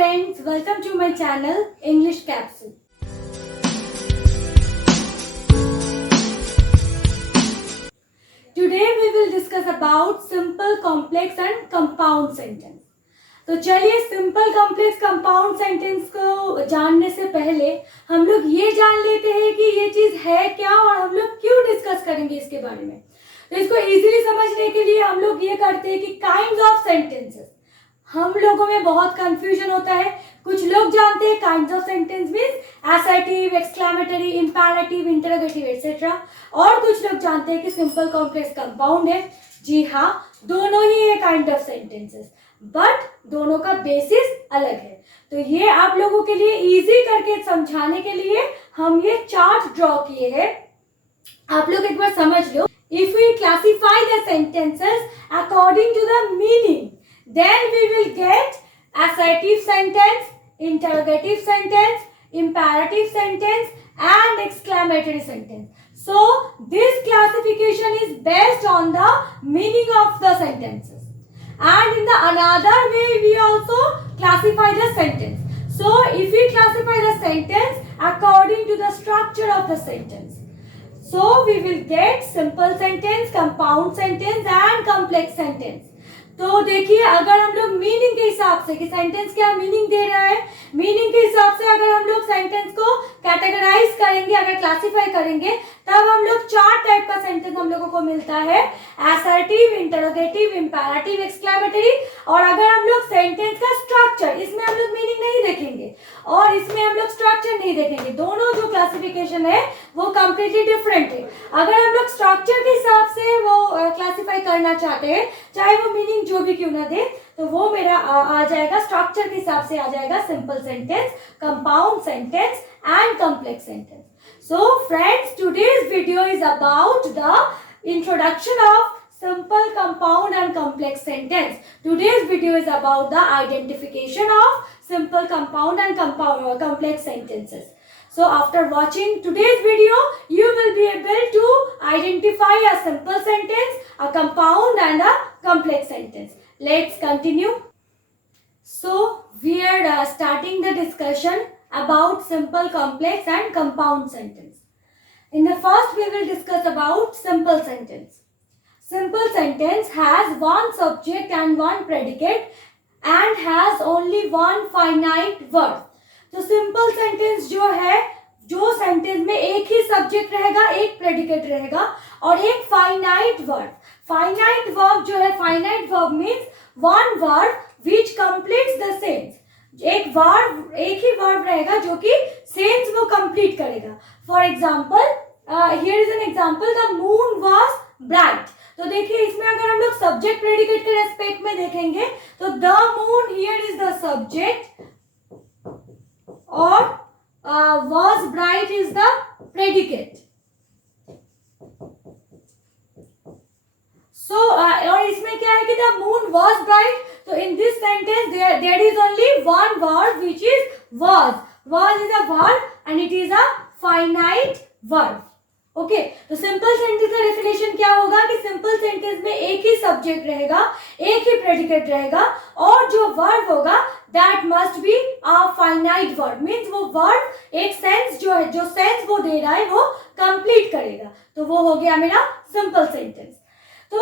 friends, welcome to my channel English Capsule. Today we will discuss about simple, complex and compound sentence. तो चलिए simple complex compound sentence को जानने से पहले हम लोग ये जान लेते हैं कि ये चीज है क्या और हम लोग क्यों डिस्कस करेंगे इसके बारे में. तो इसको इजीली समझने के लिए हम लोग ये करते हैं कि काइंड्स ऑफ सेंटेंसेस. हम लोगों में बहुत कंफ्यूजन होता है. कुछ लोग जानते हैं kinds of sentence means assertive, exclamatory, imperative, interrogative etcetera, और कुछ लोग जानते हैं कि सिंपल कॉम्प्लेक्स कंपाउंड है. जी हाँ, दोनों ही है काइंड ऑफ सेंटेंसेस, बट दोनों का बेसिस अलग है. तो ये आप लोगों के लिए इजी करके समझाने के लिए हम ये चार्ट ड्रॉ किए हैं. आप लोग एक बार समझ लो. If we classify the sentences according to the meaning, then we will get assertive sentence, interrogative sentence, imperative sentence and exclamatory sentence. So this classification is based on the meaning of the sentences, and in the another way we also classify the sentence. So if we classify the sentence according to the structure of the sentence, so we will get simple sentence, compound sentence and complex sentence. तो देखिए, अगर हम लोग meaning के हिसाब से कि sentence क्या मीनिंग दे रहा है, मीनिंग के हिसाब से अगर हम लोग सेंटेंस को कैटेगराइज करेंगे, अगर क्लासिफाई करेंगे, तब हम लोग चार टाइप का सेंटेंस हम लोगों को मिलता है. Assertive, interrogative, imperative, exclamatory. और अगर हम लोग सेंटेंस का स्ट्रक्चर, इसमें हम लोग मीनिंग नहीं देखेंगे और इसमें हम लोग स्ट्रक्चर नहीं देखेंगे. दोनों जो क्लासिफिकेशन है वो कंप्लीटली डिफरेंट है. अगर हम लोग स्ट्रक्चर के हिसाब से वो क्लासिफाई करना चाहते हैं, चाहे वो मीनिंग जो भी क्यों ना दे, तो वो मेरा आ जाएगा स्ट्रक्चर के हिसाब से आ जाएगा simple sentence, compound sentence and complex sentence. So friends, today's video is about the introduction of simple, compound and complex sentence. Today's video is about the identification of simple, compound and complex sentences. So after watching today's video, you will be able to identify a simple sentence, a compound and a complex sentence. Let's continue. So we are starting the discussion about simple, complex and compound sentence. In the first we will discuss about simple sentence. Simple sentence has one subject and one predicate and has only one finite verb. तो simple sentence जो है, जो sentence में एक ही subject रहेगा, एक predicate रहेगा और एक फाइनाइट वर्ब. फाइनाइट वर्ब जो है, finite verb means one verb which completes the sense. एक वर्ब, एक ही वर्ब रहेगा जो कि सेंस वो कंप्लीट करेगा. For example, here is an example, the moon was bright. तो देखिए, इसमें अगर हम लोग सब्जेक्ट प्रेडिकेट के रेस्पेक्ट में देखेंगे तो the moon here is the subject और was bright is the predicate. So और इसमें क्या है कि the moon was bright. तो in this sentence there is only one word which is was. Was is a verb and it is a finite verb. Okay, तो simple sentence का definition क्या होगा कि सिंपल सेंटेंस में एक ही subject रहेगा, एक ही प्रेडिकेट रहेगा और जो वर्ब होगा that must be a finite verb. Means वो वर्ब एक सेंस जो है, जो सेंस वो दे रहा है वो कंप्लीट करेगा. तो वो हो गया मेरा सिंपल सेंटेंस. तो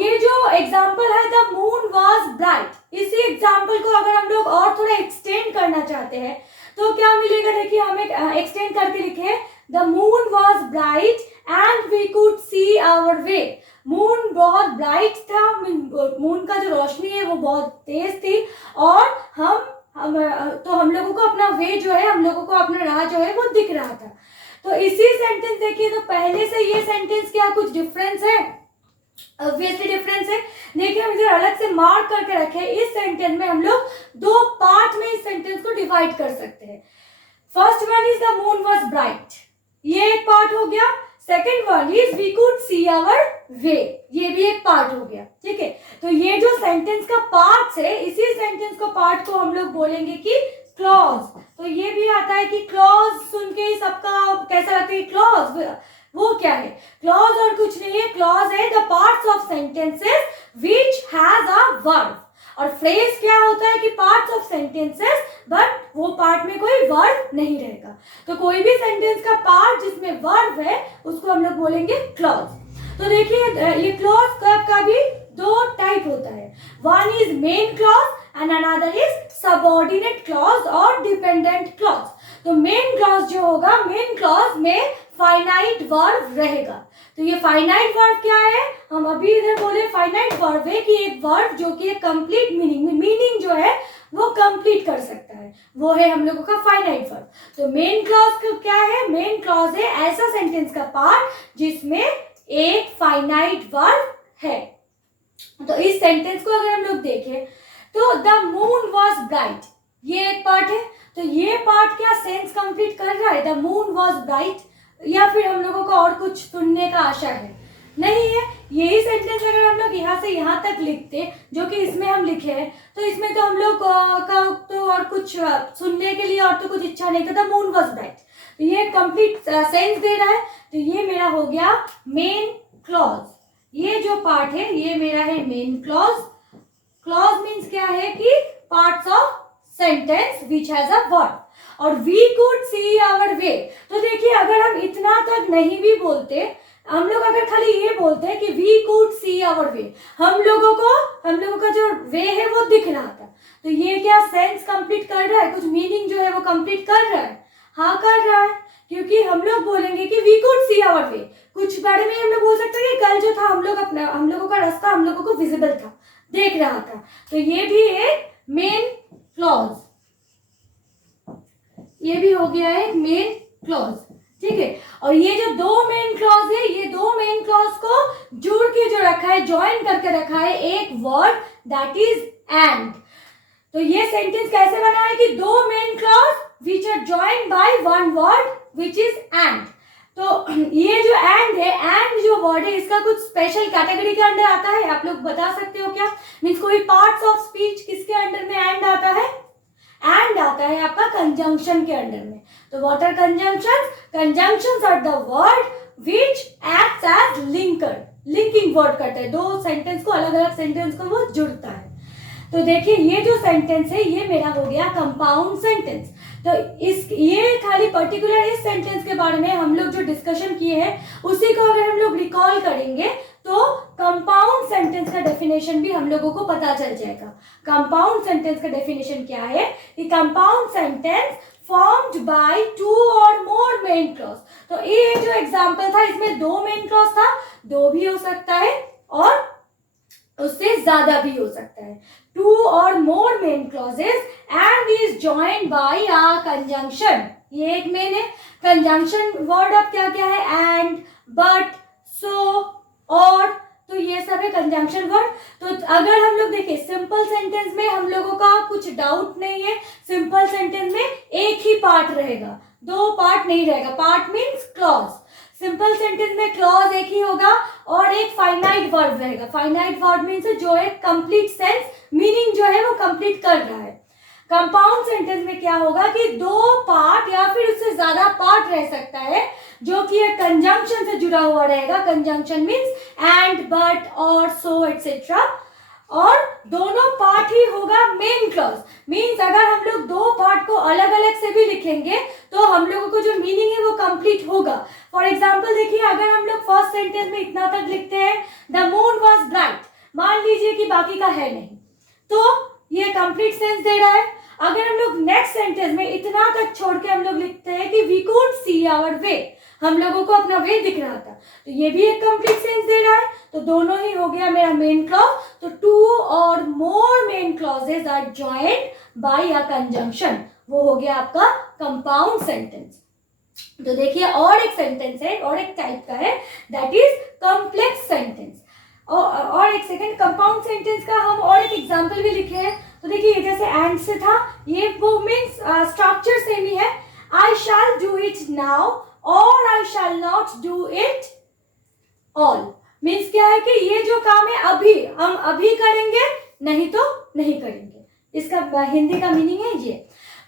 ये जो एग्जाम्पल है द मून वॉज ब्राइट, इसी एग्जाम्पल को अगर हम लोग और थोड़ा एक्सटेंड करना चाहते हैं तो क्या मिलेगा. देखिए, हम एक एक्सटेंड करके लिखे the moon was bright and we could see our way. Moon बहुत ब्राइट था, मून का जो रोशनी है वो बहुत तेज थी और हम लोगों को अपना वे जो है, हम लोगों को अपना राह जो है वो दिख रहा था. तो इसी सेंटेंस देखिए, तो पहले से ये सेंटेंस क्या कुछ डिफरेंस है? ऑब्वियसली डिफरेंस है. देखिए, हम इधर अलग से मार्क करके रखे. इस सेंटेंस में हम लोग दो पार्ट में इस सेंटेंस को डिवाइड कर सकते हैं. First one is the moon was bright, ये एक पार्ट हो गया. Second one is we could see our way, ये भी एक पार्ट हो गया. ठीक है, तो ये जो सेंटेंस का पार्ट है, इसी सेंटेंस को पार्ट को हम लोग बोलेंगे कि क्लॉज. तो ये भी आता है कि क्लॉज सुन के सबका कैसा लगता है? क्लॉज वो क्या है? क्लॉज और कुछ नहीं है. क्लॉज है the parts of sentences which has a verb. और फ्रेज क्या होता है कि पार्ट्स ऑफ सेंटेंसेस बट वो पार्ट में कोई वर्ब नहीं रहेगा। तो कोई भी सेंटेंस का पार्ट जिसमें वर्ब है उसको हम लोग बोलेंगे क्लॉज। तो देखिए ये क्लॉज का भी दो टाइप होता है, one is main clause and another is subordinate clause और डिपेंडेंट क्लॉज। तो मेन क्लॉज जो होगा, मेन क्लॉज में फाइनाइट वर्ब रहेगा। तो ये फाइनाइट वर्ब क्या है, हम अभी इधर बोले फाइनाइट वर्ब है कि एक वर्ब जो कि एक कंप्लीट मीनिंग जो है वो कंप्लीट कर सकता है, वो है हम लोगों का फाइनाइट वर्ब। तो मेन क्लॉज क्या है, मेन क्लॉज है ऐसा सेंटेंस का पार्ट जिसमें एक फाइनाइट वर्ब है। तो इस सेंटेंस को अगर हम लोग देखें तो द मून वॉज ब्राइट, ये एक पार्ट है। तो ये पार्ट क्या सेंस कंप्लीट कर रहा है, द मून वॉज ब्राइट, या फिर हम लोगों को और कुछ सुनने का आशा है? नहीं है। यही सेंटेंस अगर हम लोग यहाँ से यहाँ तक लिखते जो कि इसमें हम लिखे हैं, तो इसमें तो हम लोग का तो और कुछ सुनने के लिए और तो कुछ इच्छा नहीं था, द मून वॉज ब्राइट। तो ये कंप्लीट सेंस दे रहा है। तो ये मेरा हो गया मेन क्लॉज। ये जो पार्ट है ये मेरा है मेन क्लॉज। क्लॉज मीन्स क्या है कि parts of sentence which has a verb. और we could see our way, तो देखिए अगर हम इतना तक नहीं भी बोलते, हम लोग अगर खाली ये बोलते हैं कि we could see our way, हम लोगों का जो वे है वो दिख रहा था। तो ये क्या सेंस कंप्लीट कर रहा है, कुछ मीनिंग जो है वो कंप्लीट कर रहा है? हाँ कर रहा है, क्योंकि हम लोग बोलेंगे कि we could see our way, कुछ बारे में हम लोग बोल सकते हैं कि कल जो था हम लोगों का रास्ता हम लोगों को विजिबल था, देख रहा था। तो ये भी एक मेन क्लॉज, ये भी हो गया है मेन क्लॉज, ठीक है। और ये जो दो मेन क्लॉज है, ये दो मेन क्लॉज को जुड़ के जो रखा है, ज्वाइन करके रखा है एक वर्ड, दैट इज एंड। तो ये सेंटेंस कैसे बना है कि दो main clause which are joined by one word which is and. तो ये जो एंड है, एंड जो वर्ड है इसका कुछ स्पेशल कैटेगरी के अंदर आता है, आप लोग बता सकते हो क्या? मीन्स कोई पार्ट्स ऑफ स्पीच किसके अंडर में एंड आता है? एंड आता है आपका कंजंक्शन के अंडर में। तो what are conjunctions? Conjunctions are the word which acts as linker, linking word करते हैं, दो सेंटेंस को, अलग अलग सेंटेंस को वो जुड़ता है। तो देखिए ये जो सेंटेंस है ये मेरा हो गया कंपाउंड सेंटेंस। तो ये खाली पर्टिकुलर इस सेंटेंस के बारे में हम लोग जो डिस्कशन किए हैं उसी को अगर हम लोग रिकॉल करेंगे तो कंपाउंड सेंटेंस का डेफिनेशन भी हम लोगों को पता चल जाएगा। कंपाउंड सेंटेंस का डेफिनेशन क्या है कि compound sentence formed by two और मोर मेन क्लॉज। तो ये जो एग्जांपल था इसमें दो मेन क्लॉज था, दो भी हो सकता है और उससे ज्यादा भी हो सकता है, टू और more main clauses and is joined by a conjunction. ये एक मेन है। कंजंक्शन वर्ड अब क्या क्या है? एंड, बट, सो, और, तो ये सब है कंजंक्शन वर्ड। तो अगर हम लोग देखें सिंपल सेंटेंस में हम लोगों का कुछ डाउट नहीं है, सिंपल सेंटेंस में एक ही पार्ट रहेगा, दो पार्ट नहीं रहेगा। Part means clause. Simple sentence में क्लॉज एक ही होगा और एक फाइनाइट वर्ब रहेगा। फाइनाइट वर्ब मीन्स जो एक कंप्लीट सेंस मीनिंग जो है वो कंप्लीट कर रहा है। कंपाउंड सेंटेंस में क्या होगा कि दो पार्ट या फिर उससे ज्यादा पार्ट रह सकता है जो कि एक कंजंक्शन से जुड़ा हुआ रहेगा। कंजंक्शन मीन्स एंड, बट, और, सो एटसेट्रा, और दोनों पार्ट ही होगा मेन क्लॉज। मीन्स अगर हम लोग दो पार्ट को अलग अलग से भी लिखेंगे तो हम लोगों को जो मीनिंग है वो कंप्लीट होगा। फॉर एग्जाम्पल देखिए अगर हम लोग फर्स्ट सेंटेंस में इतना तक लिखते हैं द मून वॉज ब्राइट, मान लीजिए कि बाकी का है नहीं, तो ये कंप्लीट सेंस दे रहा है। अगर हम लोग नेक्स्ट सेंटेंस में इतना तक छोड़ के हम लोग लिखते हैं कि we could see our way, हम लोगों को अपना वे दिख रहा था, तो ये भी एक कंप्लीट सेंस दे रहा है। तो दोनों ही हो गया मेरा मेन क्लॉज। तो टू और more main clauses are joined by a conjunction, वो हो गया आपका कंपाउंड सेंटेंस। तो देखिए और एक सेंटेंस है, और एक टाइप का है, दैट इज कॉम्प्लेक्स सेंटेंस। और एक सेकंड, कंपाउंड सेंटेंस का हम और एक एग्जांपल भी लिखे हैं। तो देखिए जैसे एंड से था, ये वो मीन्स स्ट्रक्चर सेम ही है। I shall do it now और I shall not do it all. Means क्या है कि ये जो काम है अभी हम अभी करेंगे, नहीं तो नहीं करेंगे, इसका हिंदी का मीनिंग है ये।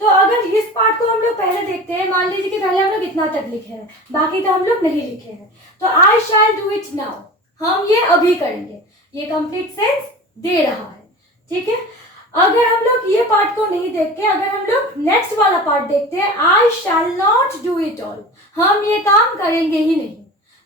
तो अगर इस पार्ट को हम लोग पहले देखते हैं, मान लीजिए कि पहले हम लोग इतना तक लिखे हैं, बाकी का हम लोग नहीं लिखे हैं। तो आई शैल डू इट नाउ, हम ये अभी करेंगे, ये कंप्लीट सेंस दे रहा है, ठीक है। अगर हम लोग ये पार्ट को नहीं देख के अगर हम लोग नेक्स्ट वाला पार्ट देखते हैं, I shall not do it all, हम ये काम करेंगे ही नहीं,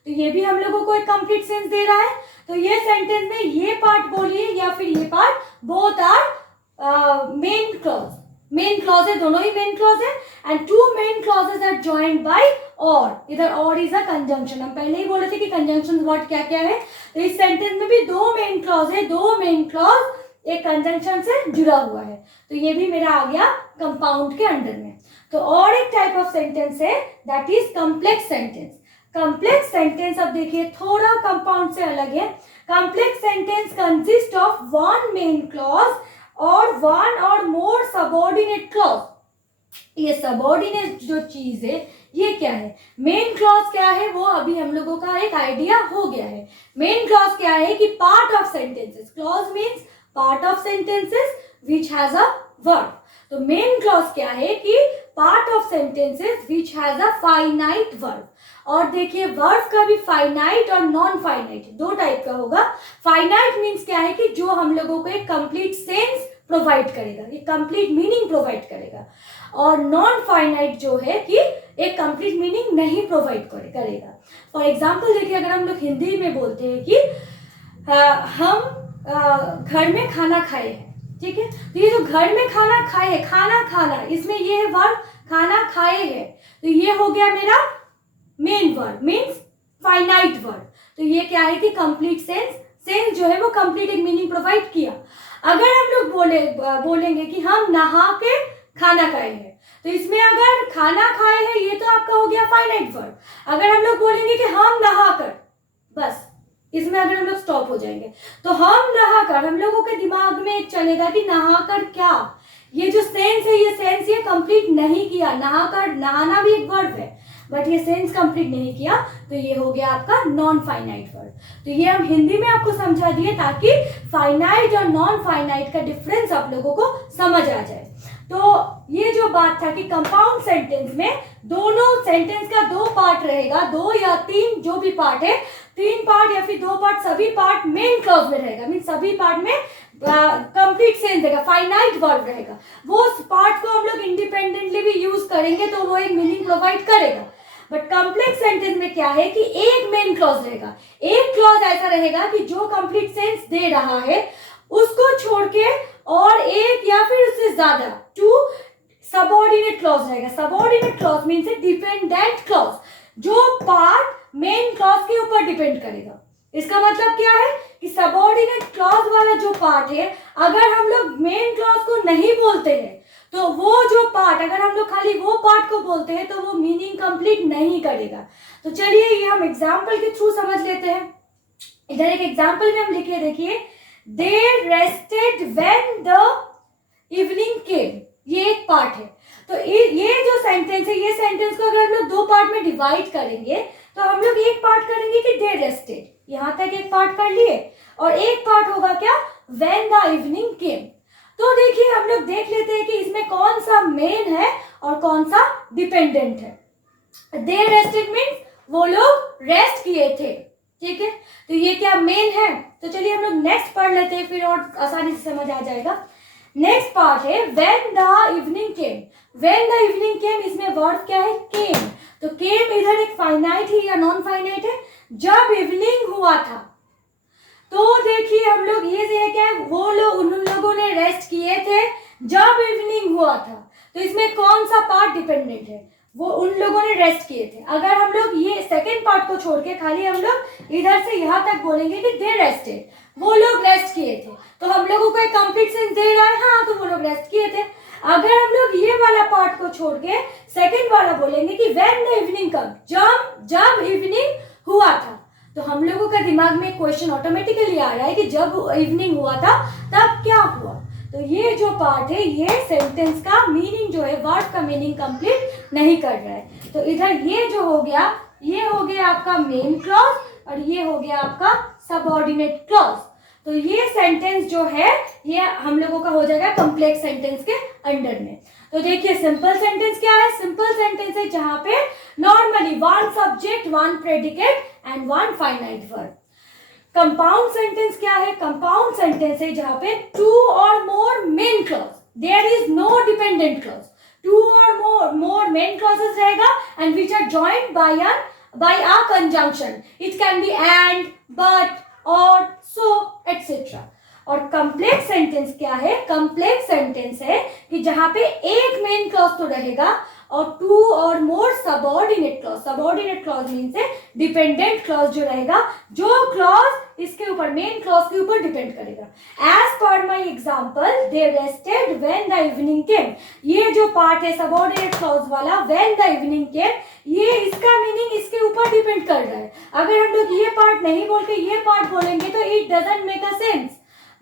तो ये भी हम लोगों को एक कंप्लीट सेंस दे रहा है। तो ये सेंटेंस में ये पार्ट बोलिए या फिर ये part, both are main clause, main clause है, दोनों ही मेन क्लॉज है। And two main clauses are joined by और, इधर और इज अ कंजंक्शन, हम पहले ही बोले थे कि कंजंक्शन वर्ड क्या क्या है। तो इस सेंटेंस में भी दो मेन क्लॉज है, दो मेन क्लॉज एक कंजंक्शन से जुड़ा हुआ है, तो ये भी मेरा आ गया कंपाउंड के अंडर में। तो और एक टाइप ऑफ सेंटेंस है that is complex sentence. Complex sentence अब देखिए थोड़ा कंपाउंड से अलग है। Complex sentence consist of one main clause और वन और मोर सबऑर्डिनेट क्लॉज। ये सबऑर्डिनेट जो चीज है ये क्या है, मेन क्लॉज क्या है वो अभी हम लोगों का एक आइडिया हो गया है। मेन क्लॉज क्या है कि part of sentences, clause means part of sentences which has a verb. तो मेन क्लॉज क्या है कि part of sentences which has a finite verb. और देखिए वर्ब का भी फाइनाइट और नॉन फाइनाइट दो टाइप का होगा। फाइनाइट मीन्स क्या है कि जो हम लोगों को एक कंप्लीट सेंस प्रोवाइड करेगा, एक कंप्लीट मीनिंग प्रोवाइड करेगा। और नॉन फाइनाइट जो है कि एक कंप्लीट मीनिंग नहीं प्रोवाइड करेगा। फॉर एग्जाम्पल देखिए अगर हम लोग हिंदी में बोलते हैं कि हम घर में खाना खाए हैं, ठीक है, तो ये जो घर में खाना खाए है, खाना खाना, इसमें ये है वर्ब खाना खाए है, तो ये हो गया मेरा main verb means finite verb. तो ये क्या है कि कंप्लीट सेंस जो है वो कंप्लीट एक मीनिंग प्रोवाइड किया। अगर हम लोग बोलेंगे कि हम नहा के खाना खाए हैं, तो इसमें अगर खाना खाए हैं ये तो आपका हो गया फाइनाइट वर्ब। अगर हम लोग बोलेंगे कि हम नहाकर, बस इसमें अगर हम लोग स्टॉप हो जाएंगे, तो हम नहाकर, हम लोगों के दिमाग में एक चलेगा कि नहाकर क्या, ये जो सेंस है ये सेंस ये कंप्लीट नहीं किया। नहाकर, नहाना भी एक वर्ब है बट ये सेंस कंप्लीट नहीं किया, तो ये हो गया आपका नॉन फाइनाइट वर्ब। तो ये हम हिंदी में आपको समझा दिए ताकि फाइनाइट और नॉन फाइनाइट का डिफरेंस आप लोगों को समझ आ जाए। तो ये जो बात था कि कंपाउंड सेंटेंस में दोनों सेंटेंस का दो पार्ट रहेगा, दो या तीन जो भी पार्ट है, तीन पार्ट या फिर दो पार्ट, सभी पार्ट मेन क्लॉज में रहेगा, मीन सभी पार्ट में कंप्लीट सेंस रहेगा, फाइनाइट वर्ब रहेगा। वो पार्ट को हम लोग इंडिपेंडेंटली भी यूज करेंगे तो वो एक मीनिंग प्रोवाइड करेगा। बट कॉम्प्लेक्स सेंटेंस में क्या है कि एक मेन क्लॉज रहेगा, एक क्लॉज ऐसा रहेगा कि जो कंप्लीट सेंस दे रहा है उसको छोड़ के और एक या फिर उससे ज्यादा टू सबऑर्डिनेट क्लॉज रहेगा। Subordinate clause means dependent clause, जो पार्ट मेन क्लॉज के ऊपर डिपेंड करेगा। इसका मतलब क्या है कि सबऑर्डिनेट क्लॉज वाला जो पार्ट है, अगर हम लोग मेन क्लॉज को नहीं बोलते हैं तो वो जो पार्ट, अगर हम लोग खाली वो पार्ट को बोलते हैं तो वो मीनिंग कंप्लीट नहीं करेगा। तो चलिए ये हम एग्जाम्पल के थ्रू समझ लेते हैं। इधर एक एग्जाम्पल में हम लिखिए, देखिए, दे rested when the evening came, ये एक पार्ट है। तो ये जो सेंटेंस है, ये सेंटेंस को अगर हम लोग दो पार्ट में डिवाइड करेंगे तो हम लोग एक पार्ट करेंगे कि दे रेस्टेड, यहां तक एक पार्ट कर लिए, और एक पार्ट होगा क्या, व्हेन द इवनिंग केम। तो देखिए हम लोग देख लेते हैं कि इसमें कौन सा मेन है और कौन सा डिपेंडेंट है। दे रेस्टेड मीन्स वो लोग रेस्ट किए थे, ठीक है, तो ये क्या मेन है। तो चलिए हम लोग नेक्स्ट पढ़ लेते हैं, फिर और आसानी से समझ आ जाएगा। नेक्स्ट पार्ट है when the evening came. When the evening came, इसमें वर्ब क्या है, केम। तो केम इधर एक फाइनाइट है या नॉन फाइनाइट है, जब इवनिंग हुआ था। तो देखिए हम लोग ये से क्या है, वो लोग, उन लोगों ने रेस्ट किए थे जब इवनिंग हुआ था। तो इसमें कौन सा पार्ट डिपेंडेंट है, वो उन लोगों ने रेस्ट किए थे। अगर हम लोग ये सेकेंड पार्ट को छोड़ के खाली हम लोग इधर से यहाँ तक बोलेंगे कि दे रेस्टेड, वो लोग रेस्ट किए थे, तो हम लोगों को एक कंप्लीट सेंस दे रहा है, हाँ तो वो लोग रेस्ट किए थे। अगर हम लोग ये वाला पार्ट को छोड़ के सेकेंड वाला बोलेंगे कि व्हेन द इवनिंग कम, जब इवनिंग हुआ था, तो हम लोगों का दिमाग में क्वेश्चन ऑटोमेटिकली आ रहा है कि जब इवनिंग हुआ था तब क्या हुआ। तो ये जो पार्ट है ये सेंटेंस का मीनिंग जो है, वर्ड का मीनिंग कंप्लीट नहीं कर रहा है। तो इधर ये जो हो गया, ये हो गया आपका मेन क्लॉज और ये हो गया आपका सबऑर्डिनेट क्लॉज। तो ये सेंटेंस जो है ये हम लोगों का हो जाएगा कॉम्प्लेक्स सेंटेंस के अंडर में। तो देखिए सिंपल सेंटेंस क्या है, सिंपल सेंटेंस है जहां पे normally one subject, one predicate and one finite verb. Compound sentence क्या है? कंपाउंड सेंटेंस है जहां पे टू और more main clause, there is no dependent clause, two और मोर मेन क्लॉजेस रहेगा and which are joined by a conjunction. It can be and, but, और, so, etcetera. और कम्प्लेक्स सेंटेंस क्या है? कम्प्लेक्स सेंटेंस है कि जहां पे एक मेन क्लॉज तो रहेगा और टू और more subordinate clause. Subordinate clause means है डिपेंडेंट क्लॉज जो रहेगा, जो क्लॉज इसके ऊपर मेन क्लॉज के ऊपर डिपेंड करेगा. As per my example, they rested when the evening came. ये जो पार्ट है सबऑर्डिनेट क्लॉज वाला, व्हेन द इवनिंग केम, ये इसका मीनिंग इसके ऊपर डिपेंड कर रहा है. अगर हम लोग ये पार्ट नहीं बोल के ये पार्ट बोलेंगे तो it doesn't make a sense.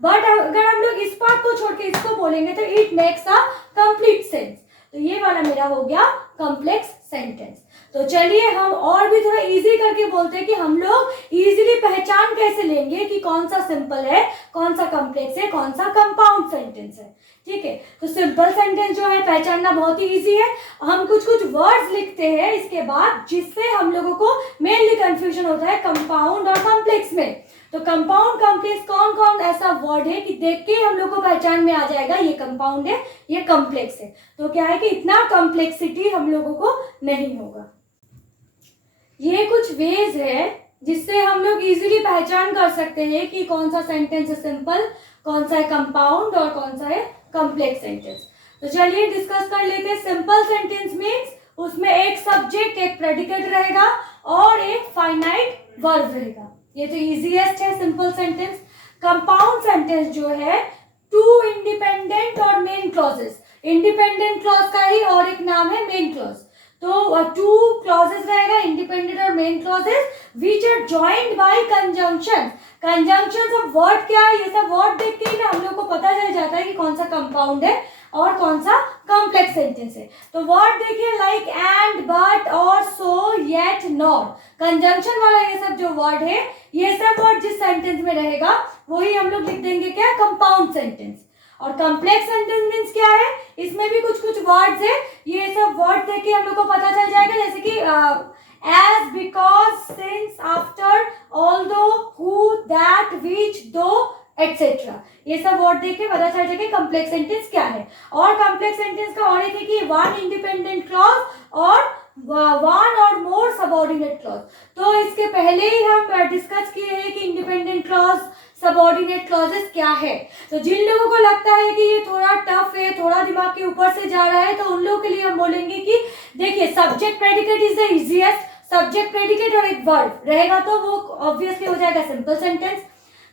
But अगर हम लोग इस पार्ट को छोड़ के इसको बोलेंगे तो it makes a complete sense. तो ये वाला मेरा हो गया कॉम्प्लेक्स सेंटेंस. तो चलिए हम और भी थोड़ा इजी करके बोलते हैं कि हम लोग इजीली पहचान कैसे लेंगे कि कौन सा सिंपल है, कौन सा कॉम्प्लेक्स है, कौन सा कंपाउंड सेंटेंस है. ठीक है, तो सिंपल सेंटेंस जो है पहचानना बहुत ही इजी है. हम कुछ कुछ वर्ड्स लिखते हैं इसके बाद, जिससे हम लोगों को मेनली कंफ्यूजन होता है कंपाउंड और कॉम्प्लेक्स में. तो कंपाउंड कॉम्प्लेक्स कौन कौन ऐसा वर्ड है कि देख के हम लोग को पहचान में आ जाएगा ये कंपाउंड है, ये कॉम्प्लेक्स है. तो क्या है कि इतना कॉम्प्लेक्सिटी हम लोगों को नहीं होगा. ये कुछ वेज है जिससे हम लोग इजीली पहचान कर सकते हैं कि कौन सा सेंटेंस है सिंपल, कौन सा है कंपाउंड और कौन सा है कॉम्प्लेक्स सेंटेंस. तो चलिए डिस्कस कर लेते हैं. सिंपल सेंटेंस मीन्स उसमें एक सब्जेक्ट, एक प्रेडिकेट रहेगा और एक फाइनाइट वर्ब रहेगा. ये तो इजीएस्ट है सिंपल सेंटेंस. कंपाउंड सेंटेंस जो है टू इंडिपेंडेंट और मेन क्लॉजेस. इंडिपेंडेंट क्लॉज का ही और एक नाम है मेन क्लॉज. तो टू क्लॉजेस रहेगा, इंडिपेंडेंट और main clauses, which are joined by conjunction. Conjunction of word क्या है, ये सब वर्ड देख के ही ना हम लोग को पता चल जाता है कि कौन सा कंपाउंड है और कौन सा कॉम्प्लेक्स सेंटेंस है. तो वर्ड देखिए लाइक एंड, बट, और, सो, येट, नॉर. कंजंक्शन वाला ये सब जो वर्ड है, ये सब वर्ड जिस सेंटेंस में रहेगा वही हम लोग लिख देंगे क्या, कंपाउंड सेंटेंस. और कॉम्प्लेक्स सेंटेंस मीन्स क्या है, इसमें भी कुछ कुछ वर्ड्स है, ये सब वर्ड देख के हम लोग को पता चल जाएगा. जैसे कि as, because, since, after, although, who, that, which, though, etcetera. ये सब वर्ड देख के पता चल जाएगा कॉम्प्लेक्स सेंटेंस क्या है. और कॉम्प्लेक्स सेंटेंस का और एक है कि वन इंडिपेंडेंट क्लॉज और वन और मोर सबऑर्डिनेट क्लॉज. तो इसके पहले ही हम डिस्कस किए हैं कि इंडिपेंडेंट क्लॉज, सबऑर्डिनेट क्लॉजेस क्या है. तो जिन लोगों को लगता है कि ये थोड़ा टफ है, थोड़ा दिमाग के ऊपर से जा रहा है, तो उन लोगों के लिए हम बोलेंगे कि देखिए subject predicate is the easiest. Subject predicate और एक वर्ब रहेगा तो वो ऑब्वियसली हो जाएगा सिंपल सेंटेंस.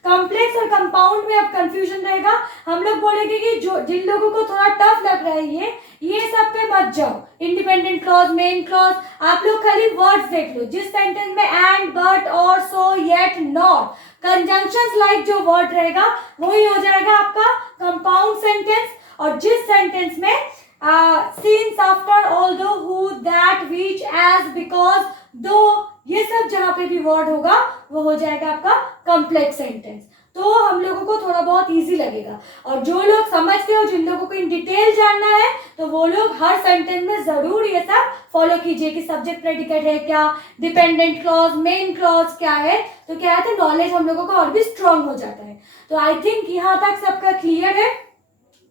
कॉम्प्लेक्स और कंपाउंड में अब कंफ्यूजन रहेगा. हम लोग बोलेंगे कि जो जिन लोगों को थोड़ा टफ लग रहा है ये सब पे मत जाओ. इंडिपेंडेंट क्लॉज, मेन क्लॉज, आप लोग खाली वर्ड्स देख लो. जिस सेंटेंस में एंड, बट, और, सो, येट, नॉट, कंजंक्शंस लाइक जो वर्ड रहेगा वही हो जाएगा आपका कंपाउंड सेंटेंस. और जिस सेंटेंस में since, after, although, who, that, which, as, because, though, ये सब जहां पे भी वर्ड होगा वो हो जाएगा आपका कॉम्प्लेक्स सेंटेंस. तो हम लोगों को थोड़ा बहुत इजी लगेगा. और जो लोग समझते हो, जिन लोगों को इन डिटेल जानना है, तो वो लोग हर सेंटेंस में जरूर ये सब फॉलो कीजिए कि सब्जेक्ट प्रेडिकेट है क्या, डिपेंडेंट क्लॉज, मेन क्लॉज क्या है. तो क्या है, तो नॉलेज हम लोगों का और भी स्ट्रांग हो जाता है. तो आई थिंक यहाँ तक सबका क्लियर है.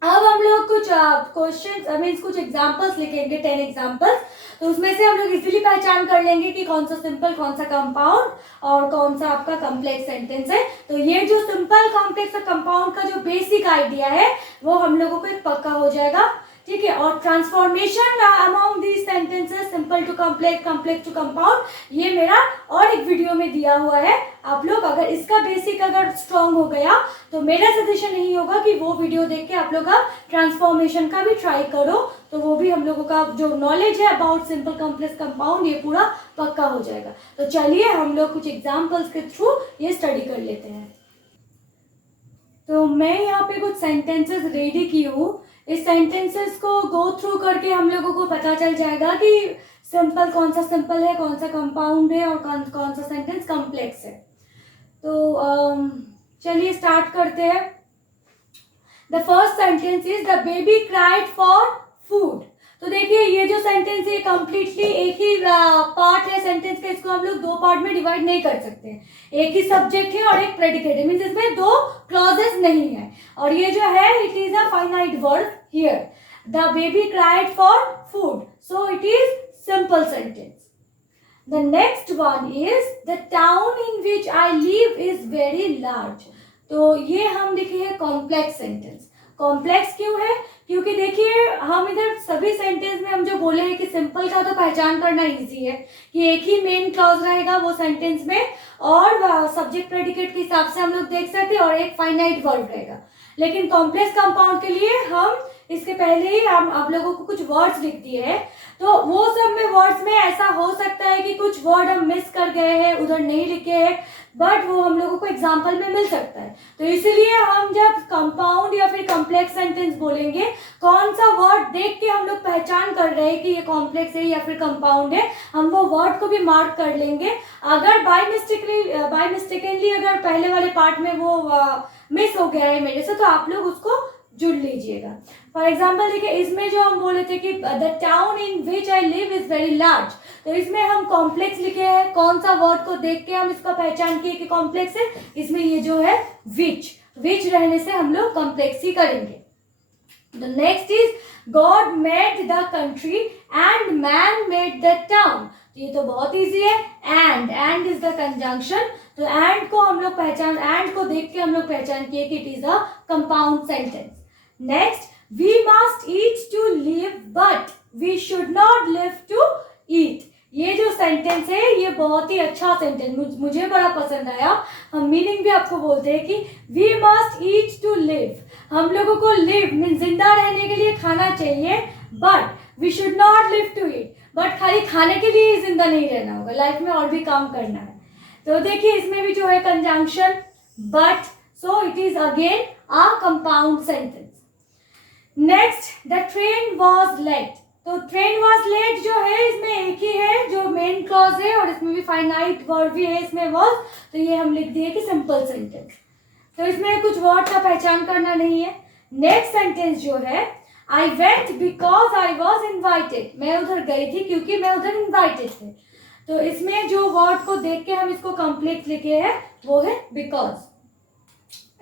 अब हम लोग कुछ क्वेश्चन मीन्स कुछ एग्जांपल्स लिखेंगे, 10 एग्जांपल्स. तो उसमें से हम लोग इजीली पहचान कर लेंगे कि कौन सा सिंपल, कौन सा कंपाउंड और कौन सा आपका कॉम्प्लेक्स सेंटेंस है. तो ये जो सिंपल, कॉम्प्लेक्स और कंपाउंड का जो बेसिक आइडिया है वो हम लोगों को एक पक्का हो जाएगा. ठीक है. और transformation among these sentences, simple to complex, complex to compound, ये मेरा और एक वीडियो में दिया हुआ है. आप लोग अगर इसका बेसिक अगर स्ट्रांग हो गया तो मेरा सजेशन यही होगा कि वो वीडियो देख के आप लोग अब ट्रांसफॉर्मेशन का भी ट्राई करो. तो वो भी हम लोगों का जो नॉलेज है अबाउट सिंपल, कॉम्प्लेक्स, कंपाउंड, ये पूरा पक्का हो जाएगा. तो चलिए हम लोग कुछ एग्जाम्पल्स के थ्रू ये स्टडी कर लेते हैं. तो मैं यहाँ पे कुछ सेंटेंसेस रेडी की हूँ. इस सेंटेंसेस को गो थ्रू करके हम लोगों को पता चल जाएगा कि सिंपल कौन सा सिंपल है, कौन सा कंपाउंड है और कौन सा सेंटेंस कॉम्प्लेक्स है. तो चलिए स्टार्ट करते हैं. The first sentence is the baby cried for food. तो देखिए ये जो सेंटेंस है कंप्लीटली एक ही पार्ट है सेंटेंस का, इसको हम लोग दो पार्ट में डिवाइड नहीं कर सकते हैं। एक ही सब्जेक्ट है और एक प्रेडिकेट है, मीन्स इसमें दो क्लॉजेस नहीं है। और ये जो है it is a finite verb here, the baby cried for food, so it is simple sentence. The next one is the town in which I live is very large. तो ये हम लिखे हैं कॉम्प्लेक्स सेंटेंस। कॉम्प्लेक्स क्यों है? क्योंकि देखिए हम इधर सभी सेंटेंस में हम जो बोले हैं कि सिंपल का तो पहचान करना इजी है कि एक ही मेन क्लॉज रहेगा वो सेंटेंस में, और सब्जेक्ट प्रेडिकेट के हिसाब से हम लोग देख सकते हैं, और एक फाइनाइट वर्ब रहेगा। लेकिन कॉम्प्लेक्स कंपाउंड के लिए हम इसके पहले ही हम आप लोगों को कुछ वर्ड्स लिख दिए हैं, तो वो सब में वर्ड्स में ऐसा हो सकता है कि कुछ वर्ड हम मिस कर गए हैं, उधर नहीं लिखे हैं, बट वो हम लोगों को एग्जाम्पल में मिल सकता है। तो इसीलिए हम जब कंपाउंड या फिर कॉम्प्लेक्स सेंटेंस बोलेंगे, कौन सा वर्ड देख के हम लोग पहचान कर रहे हैं कि ये कॉम्प्लेक्स है या फिर कंपाउंड है, हम वो वर्ड को भी मार्क कर लेंगे। अगर बाय मिस्टेकनली अगर पहले वाले पार्ट में वो मिस हो गया है मेरे से, तो आप लोग उसको जुड़ लीजिएगा। फॉर एग्जाम्पल देखिए, इसमें जो हम बोले थे कि the town in which I live is very large, तो इसमें हम कॉम्प्लेक्स लिखे हैं। कौन सा वर्ड को देख के हम इसका पहचान किए कि कॉम्प्लेक्स है? इसमें ये जो है विच रहने से हम लोग कॉम्प्लेक्स ही करेंगे। The next is God made the country and man made the town. ये तो बहुत इजी है। एंड इज द कंजंक्शन, तो एंड को हम लोग एंड को देख के हम लोग पहचान किए कि it is a compound sentence. Next, we must eat to live but we should not live to eat. ये जो सेंटेंस है ये बहुत ही अच्छा सेंटेंस मुझे बड़ा पसंद आया। हम मीनिंग भी आपको बोलते हैं कि we must eat to live, हम लोगों को लिव मीन जिंदा रहने के लिए खाना चाहिए, but we should not live to eat, but खाली खाने के लिए ही जिंदा नहीं रहना होगा, लाइफ में और भी काम करना है। तो देखिए इसमें भी जो है conjunction but, so it is again a compound sentence. Next, the train was late. तो ट्रेन वॉज लेट जो है इसमें एक ही है जो मेन क्लॉज है, और इसमें भी फाइनाइट वर्ब भी है इसमें वॉज, तो ये हम लिख दिए कि सिंपल सेंटेंस। तो इसमें कुछ वर्ड का पहचान करना नहीं है। नेक्स्ट सेंटेंस जो है, I went because I was invited. मैं उधर गई थी क्योंकि मैं उधर इन्वाइटेड थे। तो इसमें जो वर्ड को देख के हम इसको कंप्लीट लिखे हैं वो है because.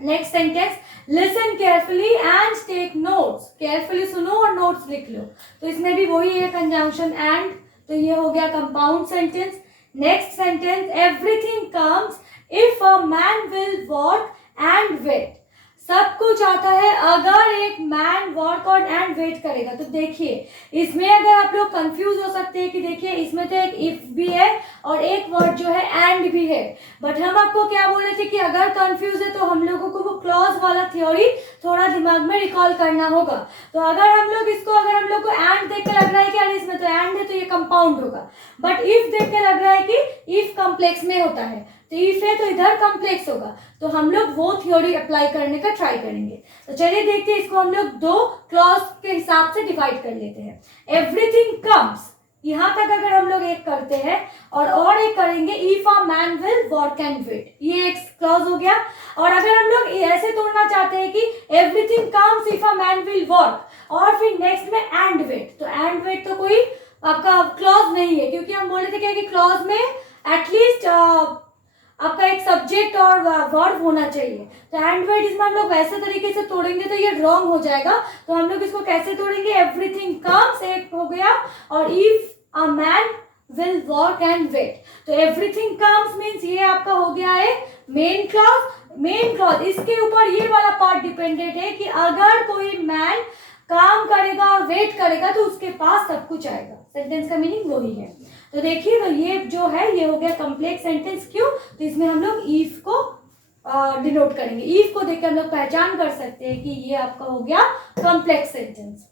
Next sentence, listen carefully and take notes. Carefully सुनो और नोट्स लिख लो, तो इसमें भी वही है कंजंक्शन एंड, तो ये हो गया compound sentence. Next sentence, everything comes if a man will work and wait. सब कुछ आता है अगर एक मैन वर्क और एंड वेट करेगा। तो देखिए इसमें अगर आप लोग कंफ्यूज हो सकते हैं कि देखिए इसमें तो एक इफ भी है और एक वर्ड जो है एंड भी है, बट हम आपको क्या बोले थे कि अगर कंफ्यूज है तो हम लोगों को वो क्लॉज वाला थ्योरी थोड़ा दिमाग में रिकॉल करना होगा। तो अगर हम लोग को एंड देख के लग रहा है कि अरे इसमें तो एंड है तो ये कंपाउंड होगा, बट इफ देख के लग रहा है कि इफ कॉम्प्लेक्स में होता है, तो इफ है तो इधर कॉम्प्लेक्स होगा, तो हम लोग वो थ्योरी अप्लाई करने का ट्राई करेंगे। तो चलिए देखते हैं, इसको हम लोग दो क्लॉज के हिसाब से डिवाइड कर लेते हैं। एवरीथिंग कम्स, यहाँ तक अगर हम लोग एक करते हैं और एक करेंगे if a man will work and wait, ये एक क्लॉज हो गया। और अगर हम लोग ऐसे तोड़ना चाहते हैं कि everything comes if a man will work, और फिर नेक्स्ट में एंड वेट, तो एंड वेट तो कोई आपका क्लॉज नहीं है, क्योंकि हम बोले थे क्या कि क्लॉज में एटलीस्ट आपका एक सब्जेक्ट और वर्ब होना चाहिए। तो एंड वेट इसमें हम लोग वैसे तरीके से तोड़ेंगे तो ये रॉन्ग हो जाएगा। तो हम लोग इसको कैसे तोड़ेंगे, एवरीथिंग कम्स एक हो गया और if a man will work and wait, तो एवरीथिंग कम्स मीन्स ये आपका हो गया है मेन क्लॉज। इसके ऊपर ये वाला पार्ट डिपेंडेंट है कि अगर कोई मैन काम करेगा और वेट करेगा तो उसके पास सब कुछ आएगा। सेंटेंस का मीनिंग वही है। तो देखिए तो ये जो है ये हो गया कॉम्प्लेक्स सेंटेंस। क्यों? तो इसमें हम लोग ईफ को डिनोट करेंगे। ईफ को देखकर हम लोग पहचान कर सकते हैं कि ये आपका हो गया complex sentence.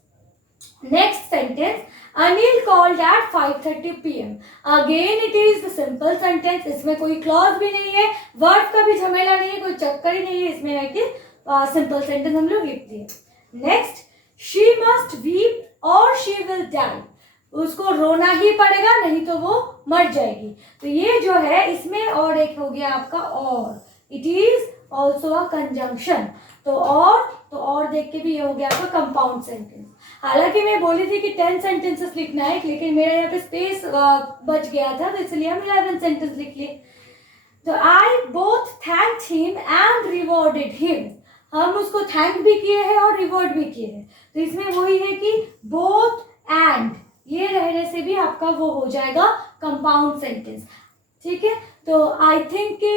Next sentence, Anil called eight 5:30 PM। Again it is simple sentence, इसमें कोई क्लॉज भी नहीं है, वर्ब का भी झमेला नहीं है, कोई चक्कर ही नहीं है, इसमें है कि सिंपल सेंटेंस हम लोग लिख दिए। नेक्स्ट, शी मस्ट वीप और शी विल डाई। उसको रोना ही पड़ेगा नहीं तो वो मर जाएगी। तो ये जो है इसमें और एक हो गया आपका और, it is also a conjunction. तो और देख के भी ये हो गया आपका कंपाउंड सेंटेंस। हालांकि मैं बोली थी कि 10 सेंटेंसेस लिखना है, लेकिन मेरा यहाँ पे स्पेस बच गया था, तो इसलिए हम 11 सेंटेंस लिख लिए। तो I both thanked him and rewarded him, हम उसको थैंक भी किए हैं और रिवॉर्ड भी किए हैं। तो इसमें वही है कि बोथ एंड ये रहने से भी आपका वो हो जाएगा कंपाउंड सेंटेंस। ठीक है, तो आई थिंक कि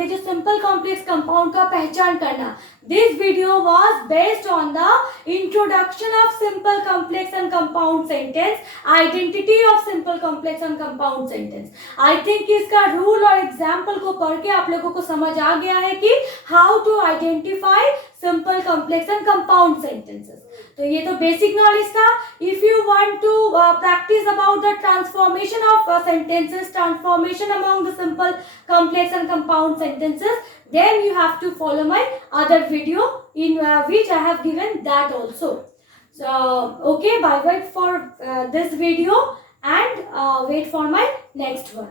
ये जो सिंपल कॉम्प्लेक्स कंपाउंड का पहचान करना, this video was based on the introduction of simple complex and compound sentence, identity of simple complex and compound sentence. I think कि इसका रूल और एग्जाम्पल को पढ़ के आप लोगों को समझ आ गया है कि how to identify simple complex and compound sentences. तो ये तो बेसिक नॉलेज था। If you want to practice about the transformation of sentences, transformation among the simple complex and compound sentences, then you have to follow my other video in which I have given that also. So okay, bye bye for this video and wait for my next one.